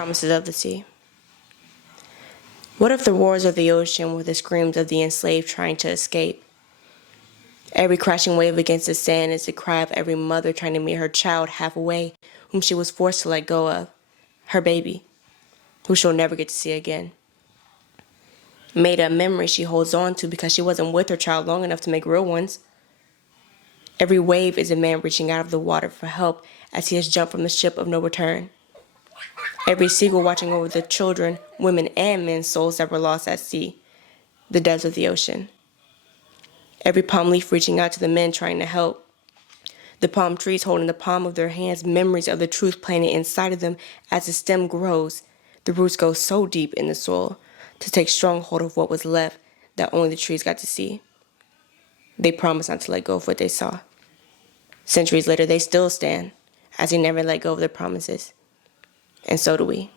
promises of the sea. What if the roars of the ocean were the screams of the enslaved trying to escape? Every crashing wave against the sand is the cry of every mother trying to meet her child halfway, whom she was forced to let go of, her baby, who she'll never get to see again. Made a memory she holds on to because she wasn't with her child long enough to make real ones. Every wave is a man reaching out of the water for help as he has jumped from the ship of no return. Every seagull watching over the children, women, and men's souls that were lost at sea, the depths of the ocean. Every palm leaf reaching out to the men trying to help. The palm trees holding the palm of their hands memories of the truth planted inside of them as the stem grows. The roots go so deep in the soil to take strong hold of what was left that only the trees got to see. They promised not to let go of what they saw. Centuries later, they still stand, as they never let go of their promises. And so do we.